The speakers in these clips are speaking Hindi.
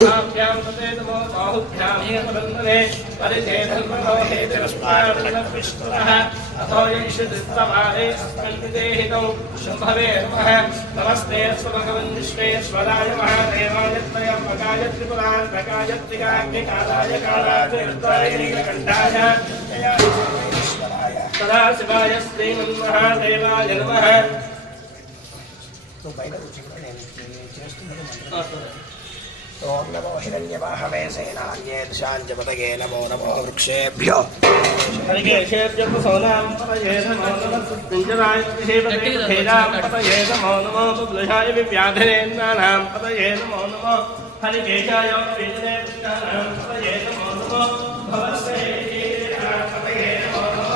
भ्यां तते नमो बाहुभ्यां वन्दने परिचेदन्मनो हेतुस्मार्णविष्णुः अतो यैषदस्तमाने स्कल्पितेहितौ शुम्भवे नमः नमस्ते स्वभगवन् विश्वेश्वराय महादेवाय त्रयम्बकाय त्रिपुरान्तकाय त्रिकाग्निकालाय कालाग्निरुद्राय नीलकण्ठाय सदाशिवाय श्रीमन्महादेवाय नमः। ओम नमो हिरण्यवाहवे सेनान्ये दिशाञ्जपतये नमो नमो वृक्षेभ्यो हरिकेशेभ्यो सोनां पतये नमो नमः पिञ्जराय विषेपतेनां पतये नमो नमो बुद्धशाय विव्याधिनेन्द्राणां पतये नमो नमो हरिकेशाय वेदने पुष्टानां पतये नमो नमो भवस्ते पतये नमो नमो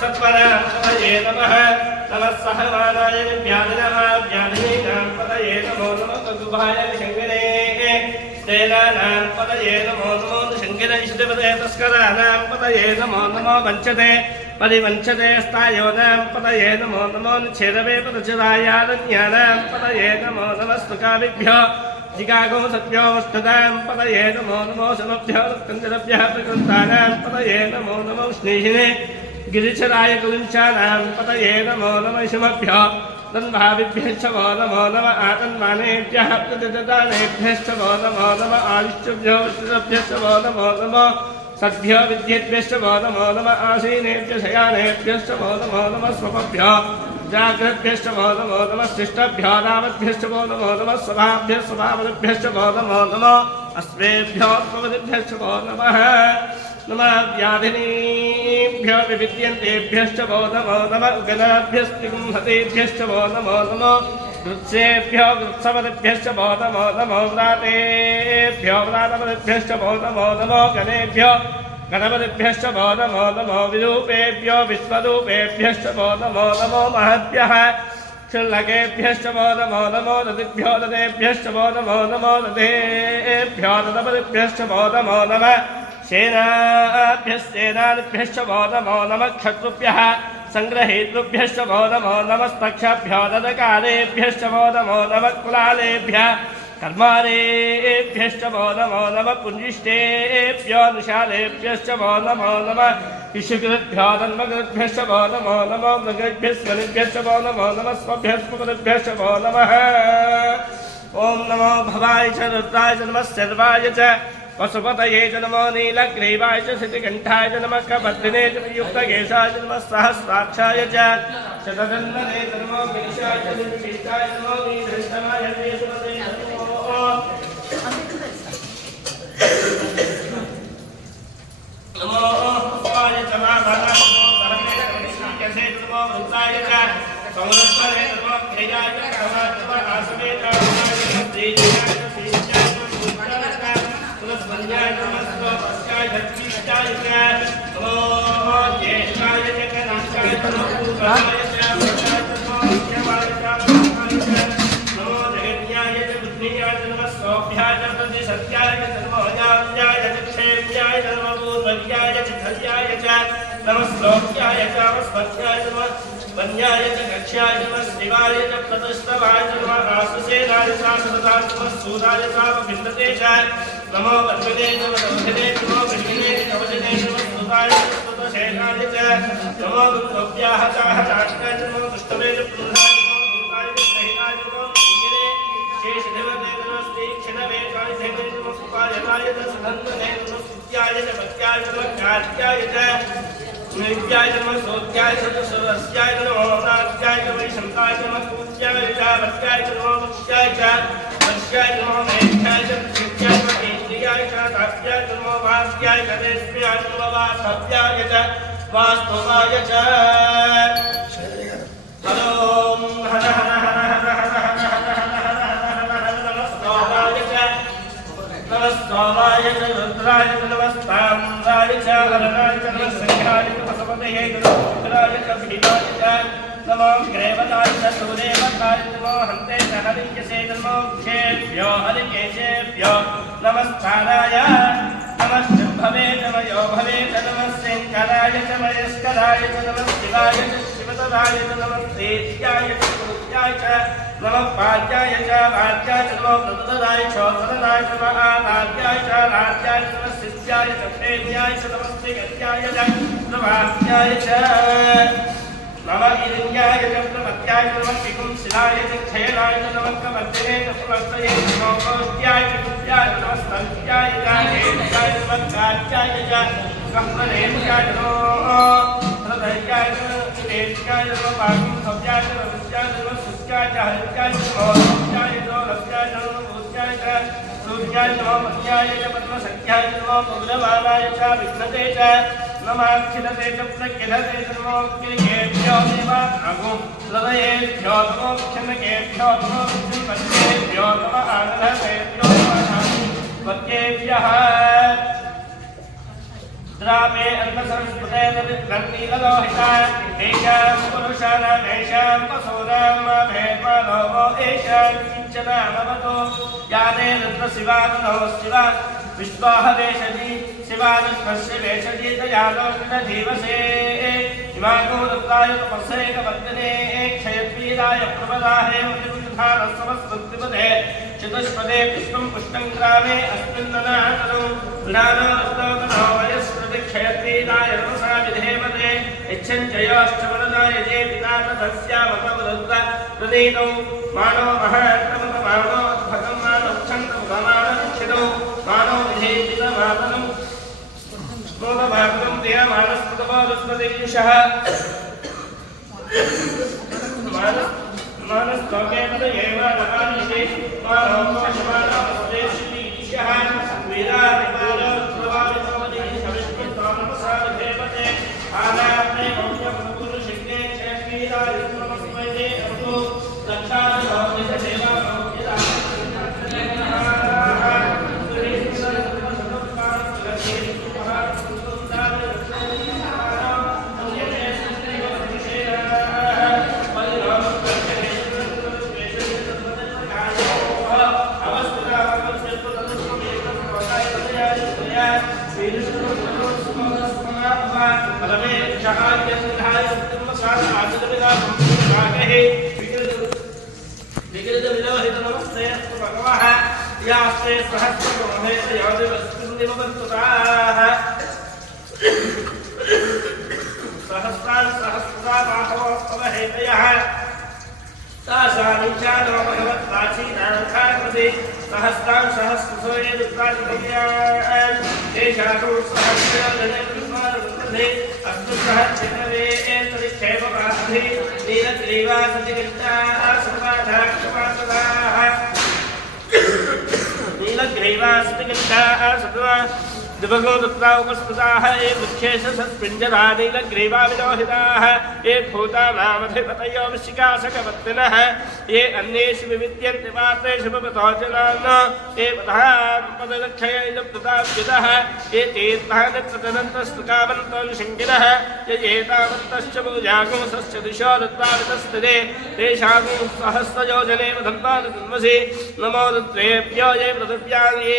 सत्वराय नमः नमः सहमानाय व्याधिनां पतये नमो नमः तद्भुभाय शङ्करे सेनानां पतये नमो नमो शङ्करैष्टपदे तस्कराणां पतये नमो नमो वञ्चते परिवञ्चते स्थायोनां पतये नमो नमो निच्छेदवे पदचरायारण्यानां पतये नमो नमः स्तुकाभिभ्यो जिगागो सत्यो वस्तुतां पतये नमो नमो समभ्यो कञ्चरभ्यः प्रकृतानां पतये नमो नमो स्नेहिने गिरिचराय गुरुञ्चानां पतये नमो नमः शुभभ्यो तन्भाविभ्यश्च वो नमो नमः आतन्मानेभ्यः प्रतिददानेभ्यश्च वो नमो नमः आयुष्यभ्यो वृष्टिभ्यश्च वो नमो नमः सद्भ्यो विद्येभ्यश्च वो नमो नमः आसीनेभ्य शयानेभ्यश्च वो नमो नमः स्वपभ्यो जाग्रद्भ्यश्च वो नमो नमः शिष्टभ्यो रावद्भ्यश्च वो नमो नमः स्वभाभ्यः स्वभावभ्यश्च वो नमो नमः अस्मेभ्यो स्वपदिभ्यश्च वो नमः नमः व्याधिनीभ्यो विविद्यन्तेभ्यश्च वो नमो नमः उगनाभ्यस्तिंहतेभ्यश्च वो नमो नमः वृत्सेभ्यो वृत्सपदिभ्यश्च वो नमो नमो व्रातेभ्यो व्रातपदिभ्यश्च वो नमो नमो गणेभ्यो गणपतिभ्यश्च वो नमो नमो विरूपेभ्यो विश्वरूपेभ्यश्च वो नमो नमो महद्भ्यः क्षुल्लकेभ्यश्च वो नमो नमो नदिभ्यो नदेभ्यश्च वो नमो नमो नदेभ्यो नदपदिभ्यश्च वो नमो नमः सेनाभ्यश्च वो नमो नमः क्षत्रुभ्यः संग्रहेतृभ्यश्च वो नमो नमस्तक्षभ्यो ददकारेभ्यश्च वो नमो नमः कुलालेभ्यः कर्मारेभ्यश्च वो नमो नमः पुञ्जिष्टेभ्यो निशालेभ्यश्च वो नमो नमः इषुकृभ्यो धन्मकृभ्यश्च वो नमो नमो मृगभ्यस्वनिभ्यश्च वो नमो नमः स्वभ्यस्पतिभ्यश्च वो नमः। ओम नमो भवाय च रुद्राय च नमः सर्वाय च पशुपतये च नमो नीलग्रीवाय च शितिकण्ठाय च नमः कपद्दिने च युक्तकेशाय च नमः सहस्राक्षाय च शतदन्वने च नमो गिरिशाय च निर्विशिष्टाय च नमो नीलधृष्टमाय च नमो नमो पुष्पाय च महाभागाय च नमो धर्मेशकसे च नमो वृत्ताय च संरक्षणे च नमो ध्येयाय च कामाय च नमः आसवे च आसनाय च श्रीजाय च श्रीजाय च वंद्याय नमस्ते वस्याय धर्मीष्टाय च नमो ज्येष्ठाय च कनाशाय च नमो पूर्वाय च वृक्षाय च नमो विद्यावाय च नमो जगन्याय च बुद्धियाय च नमः सौभ्याय च प्रतिसत्याय च नमो अजाव्याय च क्षेम्याय च नमो पूर्वज्याय च धर्याय च नमः श्लोक्याय च वस्पत्याय च नमः वन्याय च कक्ष्याय च नमः शिवाय च प्रतिष्ठवाय च नमः आसुसेनाय च सतताय च नमः सूराय च भिन्नते च नमो वज्रने च वज्रने नमो विष्णुने च वज्रने च स्तुताय च स्तुतशेषाय च नमो गुप्तव्याः चाः चाष्टाय च नमो दुष्टवे च पुरुषाय च नमो भूताय च सहिताय च नमो इंगिने शेषदेवते च नमो श्रीक्षणवे चाय च नमो सुपायताय च सुधन्वने च नमो स्तुत्याय च भक्त्याय च नमो ज्ञात्याय च नित्याय च नमो सोत्याय च सुरस्याय च नमो नात्याय च वैशन्ताय च नमो पूज्याय च भक्त्याय च नमो मुक्त्याय च वश्याय च नमो मेघ्याय च नित्याय च इंद्रियाय च ताप्याय च नमो वास्याय च देस्याय च नमो वासव्याय च वास्तवाय च ओम हर हर हर हर हर नमस्ताय च रुद्राय च नमस्ताम्राय च वरदाय च नमः संघाय च वसवदये गुरुपुत्राय च भीमाय च नमो ग्रेवताय च सूर्यवताय नमो हन्ते च हरिकेशे नमो क्षेभ्यो हरिकेशेभ्यो नमस्काराय नमः शुभवे नमयो भवे नमः शङ्कराय च महेश्वराय च नमः शिवाय च शिवतराय च नमः तेज्याय च पूज्याय च नमः पाद्याय च वाद्याय च नमः प्रतुदाय च सरदाय च नमः आराध्याय च राज्याय च नमः शिष्याय च प्रेम्याय च नमः श्रीगत्याय च प्रभात्याय च नमः इलिङ्गाय च प्रपत्याय च नमः विपुंसिलाय च क्षयनाय च नमः कवर्जने च प्रवर्तये च नमः कौष्ट्याय च कुत्याय च नमः स्तन्त्याय च हेत्याय च नमः कात्याय च कम्पनेत्याय च नमः हृदयाय च चिरेत्याय च नमः पाकुंभव्याय च रविस्याय च नमः सुत्याय च हरित्याय च नमः लोक्याय च लभ्याय च नमः भूत्याय च सूर्याय च नमः पत्याय च पद्मसख्याय च नमः पौरवानाय च विघ्नते च नमाक्षिणते च प्रकिलते च नमो गिरिकेभ्यो देवानागो हृदयेभ्यो नमो क्षणकेभ्यो नमो विष्णुपत्नेभ्यो नमः आनन्दतेभ्यो नमः वक्येभ्यः द्रावे अन्नसंस्कृते तद्विघ्ननीललोहिता एषां पुरुषाणामेषां पशूनां भेदमानवो एषां किञ्चनामवतो याने रुद्रशिवाननो शिवा विश्वाहवेशजी शिवानुष्पस्य वेशजी दयालोकिनजीवसे इमागो रुद्राय तपस्से कवर्तने क्षयद्वीराय प्रबलाहे मतिविधानस्तमस्तुतिपदे चतुष्पदे पुष्पं पुष्टं ग्रामे अस्मिन्ननातनो ज्ञानोस्तोकनो वयस्कृति क्षयद्वीराय नमसा विधेमते इच्छञ्चयोश्चवरदाय ये पिता तस्यावतवरुद्ध प्रदीतौ मानो महात्मतमानो भगं मानोक्षन्तमुखमानक्षितौ मानो विधेयितमातनं मोदमातनं देयमानस्पतमोदस्पदेयुषः मानस्तोके तदयेव नहानिषे मानो पशुमानस्तेषितिषः वीरानिपालो प्रभावितोमति सविष्णुस्वामनसा विधेमते आदात्मे मौर्यपुरुषिग्ने क्षेत्रीराय नमस्मये अस्तु रक्षादिभौतिकसेवा यास्ते सहस्रमोहेतयोदिवस्कृतिमवर्तुताः सहस्रान् सहस्रा बाहवोऽवहेतयः तासानिचानो भगवत्प्राचीनाङ्खाकृति सहस्रान् सहस्रसोये दुःखादिभयान् तेषां सहस्रजनकृष्णानुकृते अस्तु सहस्रवे एतदिक्षेमपाधि नीलग्रीवासतिकृष्टाः सर्वाधाक्षपातदाः नीलग्रीवास्तिकृष्टाः सर्वा दिवगो दुत्रा उपस्कृताः ये वृक्षेश सत्पिञ्जरा नीलग्रीवा विलोहिताः ये भूतानामधिपतयो वृश्चिकाशकवर्तिनः ये अन्येषु विविद्यन्ते पात्रेषु भवतोजनान् ये पदक्षयैलब्धताभ्युतः ये तीर्थानित्रतनन्तस्तुकावन्तं शङ्किनः ये एतावन्तश्च भुजागुंसश्च दिशो रुद्रावितस्थिते तेषां सहस्रयोजने वदन्तानुन्वसि नमो रुद्रेभ्यो ये पृथिव्यां ये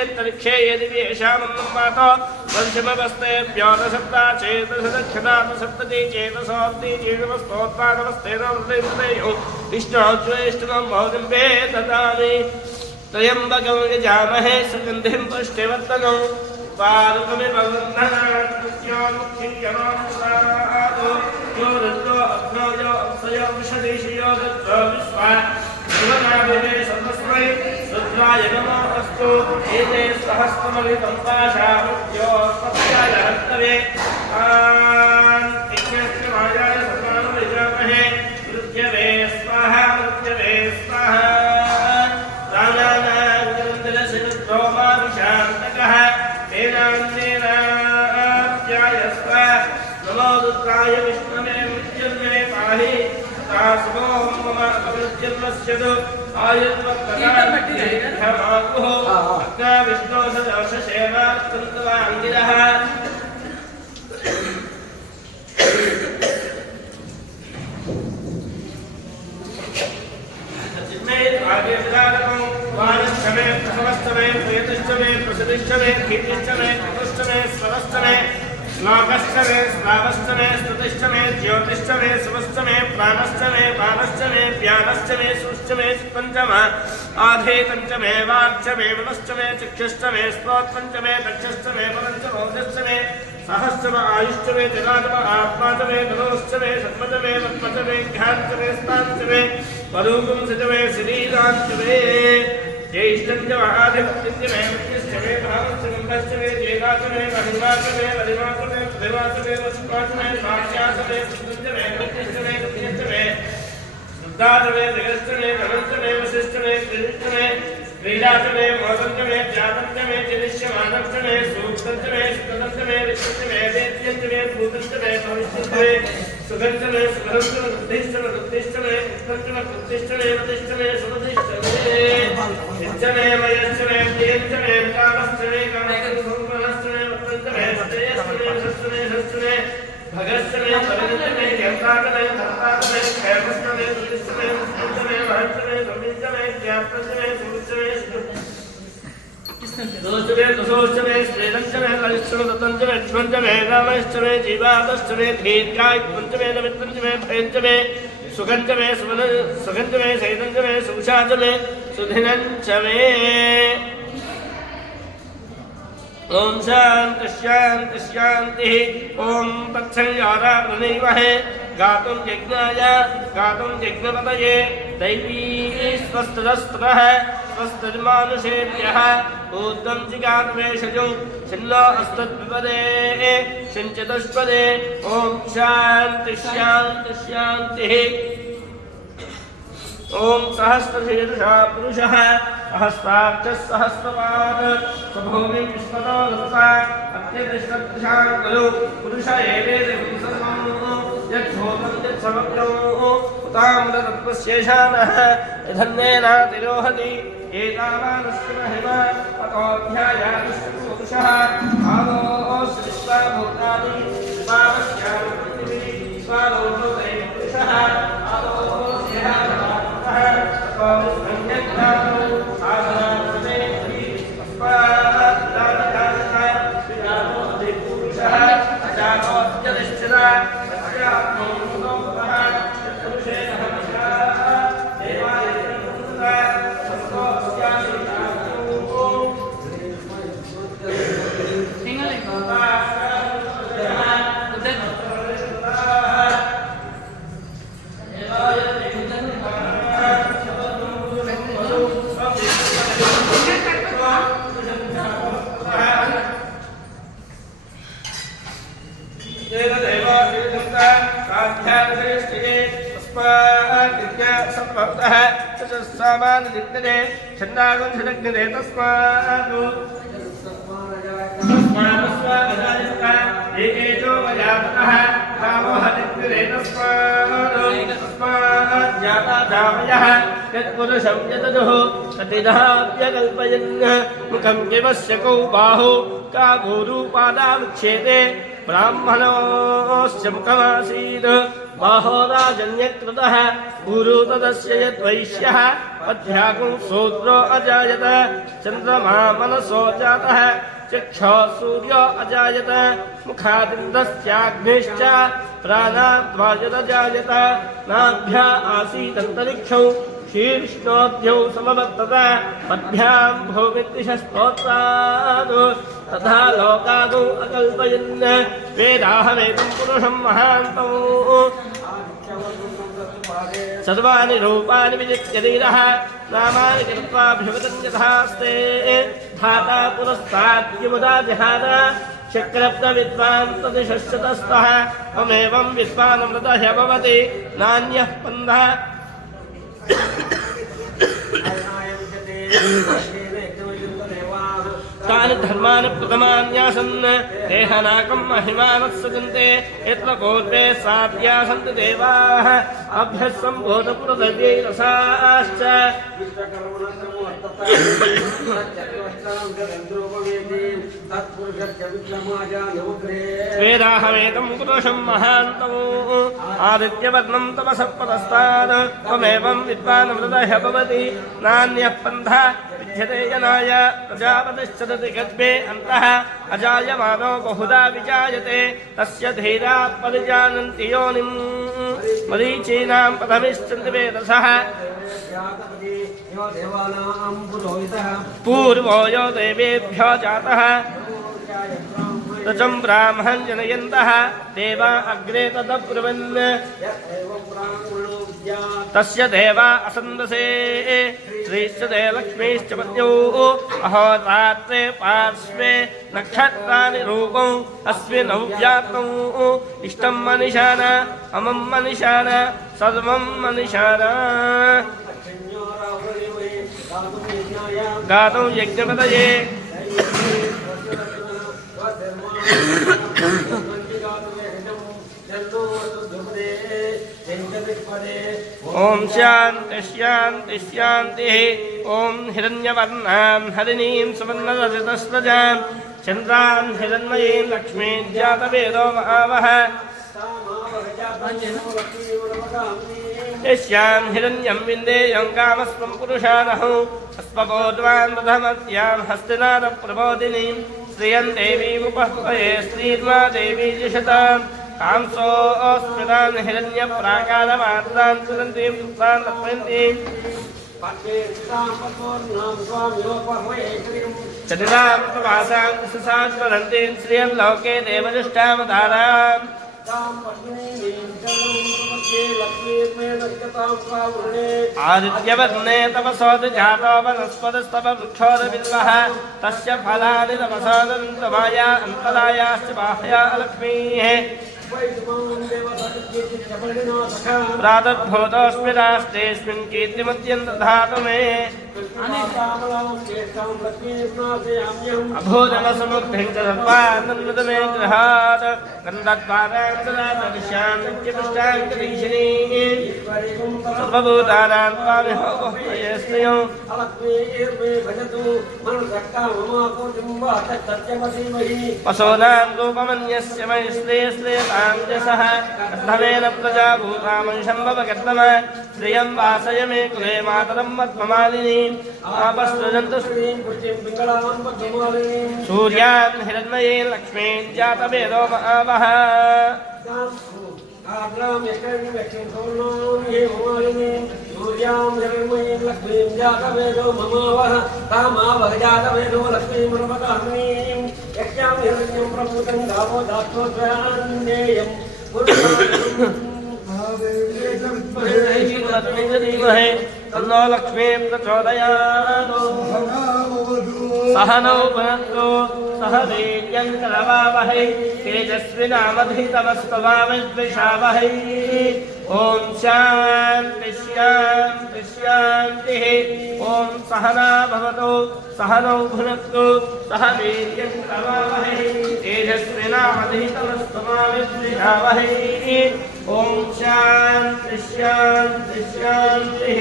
अन्तरिक्षे ये दिवि येषाम् मातो वंशमवस्तेभ्यो न सप्ता चेतसदक्षता न सप्तति चेतसोऽर्ति चेतमस्तोत्पादमस्ते नृदेयो विष्णोज्वेष्टनं मौलिम्बे ददामि त्र्यम्बकं यजामहे सुगन्धिं पुष्टिवर्धनं वारुकमिव बन्धनात् मुख्यमादो यो रुद्रो अग्नो यो अप्सयो विशदिशि यो रुद्रो विश्वा शिवनाभिवे सर्वस्मै रुद्राय नमो अस्तु एते सहस्रमलितं पाशामुख्यो सत्याय हस्तवे यज्ञमायाय सर्वान् विजामहे मृत्यवे स्वाहा मृत्यवे स्वाहा राजानागरन्दलसिरुद्धो माविशान्तकः तेनान्येनाप्यायस्व नमो रुद्राय विष्णवे मृत्युञ्जये पाहि तासुमोहं मम अपमृत्युर्नश्यतु आयुर्वत्तमागुः अग्ना विष्णो सदोषसेवात्कुन्तवाङ्गिरः वसुदिष्टमे धीतिष्टमे चतुष्टमे स्वरष्टमे लोकष्टमे स्वावष्टमे स्तुतिष्टमे ज्योतिष्टमे सुवष्टमे प्राणष्टमे पानष्टमे व्यानष्टमे सुष्टमे पंचमे आधेतंचमे वाक्चमे मनष्टमे चक्षुष्टमे स्त्रोत्रंचमे दक्षष्टमे परंचमोदष्टमे सहस्रम आयुष्टमे जगातम आत्मातमे धनोष्टमे सत्मतमे वत्मतमे ध्यानतमे स्थानतमे परूपुंसतमे शरीरांतमे ज्येष्ठंचमे आधिपत्यंचमे मुख्यष्टमे भावश्चमे जेगातमे महिमातमे वरिमातमे देवातमे वसुपातमे साक्ष्यातमे सुन्दरमे मुख्यष्टमे मुख्यष्टमे शुद्धातमे जगष्टमे धनंतमे वशिष्टमे त्रिष्टमे क्रीडातमे मोदंतमे जातंतमे जनिष्यमानंतमे सूक्तंतमे सुतंतमे विष्णुतमे वेद्यंतमे भूतंतमे भविष्यंतमे सुगंतमे सुगंतमे बुद्धिष्टमे बुद्धिष्टमे उत्तंतमे बुद्धिष्टमे वतिष्टमे सुमतिष्टमे इच्छमे मयच्छमे प्रियंतमे कामस्तमे कामस्तमे वत्तंतमे वतेयस्तमे सस्तमे सस्तमे भगस्तमे परिणतमे यंतातमे धर्तातमे खेमस्तमे सुदिष्टमे सुस्तमे महन्तमे समिन्तमे ज्ञातंतमे सुमुच्चमे दोषमे दशोष्टमे श्रेदंचमे ललिष्टमे दत्तंचमे अश्वंचमे रामश्चमे जीवादश्चमे दीर्घाय पंचमे नमित्तंचमे भयंचमे सुगंचमे सुगंचमे सैदंचमे सुषाचमे सुधिनंचमे ओम शांति शांति शांति ओम तत्संयाराधनीमहे गातुं यज्ञपतये दैवी स्वस्तदस्त्रः स्वस्तर्मानुषेभ्यः ऊर्ध्वं जिगात्वेषजं छिन्नो अस्तद्विपदे शिञ्चतुष्पदे ओम शांति शांति शांतिः ओम सहस्रशीर्षः पुरुषः सहस्राक्षः सहस्रपाद स्वभूमिं विश्वतो दत्ता अत्यतिष्ठत्सां खलु पुरुष एवेदं सर्वं यद्भूतं यत्समग्रं उताम्रतत्त्वशेषानः यधन्येनातिरोहति एतावानस्य महिमा अतोऽध्यायादिष्टः पुरुषः आदोऽस्य भूतानि विपावस्यामि पृथिवी स्वालोकते पुरुषः आदोऽस्य छन्दागुंसदग्निदे तस्मात् एकेशो वजातः कामोहदग्निदे तस्मात् जाता धामयः यत्पुरुषं यतजुः ततिधाप्यकल्पयन् मुखं किमस्य कौ बाहु का भूरूपादामुच्छेदे ब्राह्मणोऽस्य मुखमासीत् बाहोराजन्यकृतः गुरु तदस्य यद्वैश्यः अध्याकुं शूद्रो अजायत चन्द्रमा मनसो जातः चक्षुः सूर्यो अजायत मुखादिन्द्रस्याग्निश्च प्राणाद्वायुरजायत नाभ्या आसीदन्तरिक्षौ शीर्ष्णोऽध्यौ समवर्तत पद्भ्यां भूमित्तिशस्तोत्रात् तथा लोकादौ अकल्पयन् वेदाहमेकं पुरुषं महान्तौ सर्वाणि रूपाणि विजित्यधीरः नामानि कृत्वाभिवदन् यथास्ते धाता पुरस्ताद्यमुदाजहार शक्रब्दविद्वान् तदिशस्यतस्तः त्वमेवं विद्वानमृतः भवति नान्यः पन्थः तानि धर्मानि प्रथमान्यासन् देहनाकं महिमानस्सजन्ते यत्र पूर्वे साध्यासन्ति देवाः अभ्यः सम्भूतपुरदव्यैरसाश्च वेदाहमेतं पुरुषं महान्तम् आदित्यवर्णं तमसः पदस्तात् त्वमेवं विद्वानमृतः भवति नान्यः पन्था विद्यते जनाय प्रजापतिश्चरति गद्भे अन्तः अजायमानो बहुधा विजायते तस्य धीरा परिजानन्ति योनिम् मरीचीनां पदमिश्चन्ति वेदसः पूर्वो यो देवेभ्यो जातः तचं ब्राह्मणं जनयन्तः देवा अग्रे तदब्रुवन् तस्य देवा असन्दसे श्रीश्च ते लक्ष्मीश्च पत्युः अहोरात्रे पार्श्वे नक्षत्राणि रूपम् अस्मिन् अव्याप्तम् इष्टं मनिषाण अमं मनिषाण सर्वं मनिषाण गातुं यज्ञपतये ओम शांति शांति शांति ओम हिरण्यवर्णां हरिणीं सुवर्णरजतस्रजां चन्द्रां हिरण्मयीं लक्ष्मीं जातवेदो महावः यस्यां हिरण्यं विन्देयं कामस्त्वं पुरुषानहं अस्मभूद्वान् प्रथमत्यां हस्तिनाथप्रबोधिनीं श्रियं देवीमुपह्वये श्रीर्मा देवी जिषताम् कांसोऽस्मितान् हिरण्यप्राकारमात्रान् तुरन्तीं सुप्तान् तत्पयन्तीं चतुरां प्रवासां सुसात्वरन्तीं श्रियं लोके देवदुष्टावताराम् आदित्यवर्णे तपसोऽधि जातो वनस्पतिस्तव वृक्षोरविल्वः तस्य फलानि तपसोदन्तमाया अन्तरायाश्च बाह्या लक्ष्मीः प्रातर्भूतोऽस्मि राष्ट्रेऽस्मिन् कीर्तिमत्यं दधातु मे अभूतमसमुग्धिं च सर्वानन्दत मे गृहात् गन्धद्वारान्तरादर्श्यां नित्यपुष्टां करीशिनीं सर्वभूतानां त्वामिहोपह्वये स्त्रियं पशूनां रूपमन्यस्य मयि श्रेयश्रेयतां जसः कथमेन प्रजाभूतामंशं भवकर्तम श्रियं वासय मे कुले मातरं मत्ममालिनीम् आपस्तुजन्तु सूर्यां हिरण्मयीं लक्ष्मीं जातवेदो महावः सूर्यां हिरण्मयीं लक्ष्मीं जातवेदो ममावः तामावः जातवेदो लक्ष्मीं प्रपदामि यस्यां हिरण्यं प्रभूतं गावो दात्वोद्वयान्नेयं धीमहि तन्नो लक्ष्मीं प्रचोदयात् सह नौ भुनक्तु सह वीर्यं करवावहै तेजस्विनामधितमस्तवामद्विषावहै ॐ शान्ति शान्ति शान्तिः ॐ सहना भवतु सह नौ भुनक्तु सह वीर्यं करवावहै तेजस्विनामधितमस्तवामद्विषावहै ॐ शान्ति शान्ति शान्तिः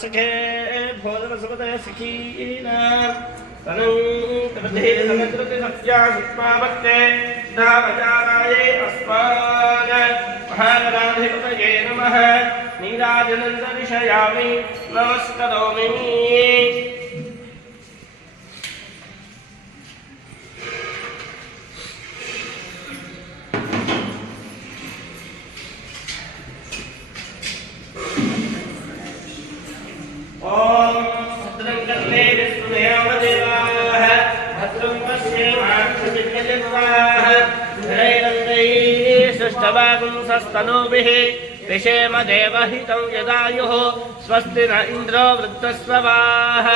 सखे भोजनसुपदय सखीनां तनं तद्धिरसमद्रुति सत्या सुष्मावक्ते दावचाराये अस्मान् महागणाधिपतये नमः नीराजनं दर्शयामि नमस्करोमि ओम भद्रं कर्णे विष्णुदेवाः भद्रं पश्येमाक्षभिर्यजत्वाः धैर्यैः सृष्टवागुंसस्तनूभिः विषेम देवहितं यदायुः स्वस्ति न इन्द्रो वृद्धस्रवाः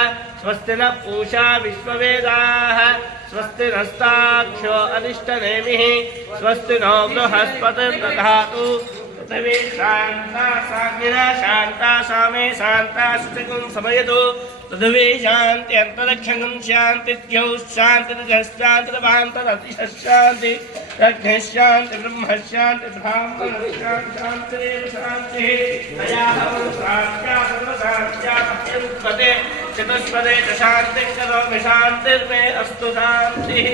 स्वस्ति न पूषा विश्ववेदाः स्वस्ति नस्ताक्षो अरिष्टनेमिः स्वस्ति नो बृहस्पतिर्दधातु पृथिवी शान्ता साग्निना शान्ता सामे शान्ता शुचिकुं समयतु पृथिवी शान्ति अन्तरिक्षं शान्तिद्यौ शान्तिर्जश्शान्तिर्भान्तरतिशान्ति अग्निः शान्ति ब्रह्म शान्ति शान्तिरेव शान्तिः दयाहं शान्त्या सर्वशान्त्या सत्यमुत्पते चतुष्पदे च शान्तिं करोमि शान्तिर्मे अस्तु शान्तिः।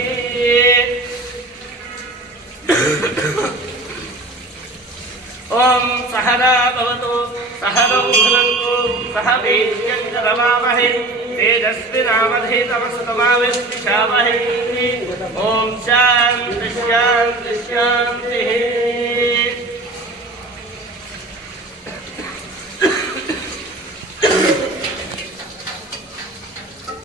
ओम सहना भवतु सहनौ भुनक्तु सह वीर्यं करवावहै तेजस्विनावधीतमस्तु मा विद्विषावहै। ओम शान्ति शान्ति शान्तिः।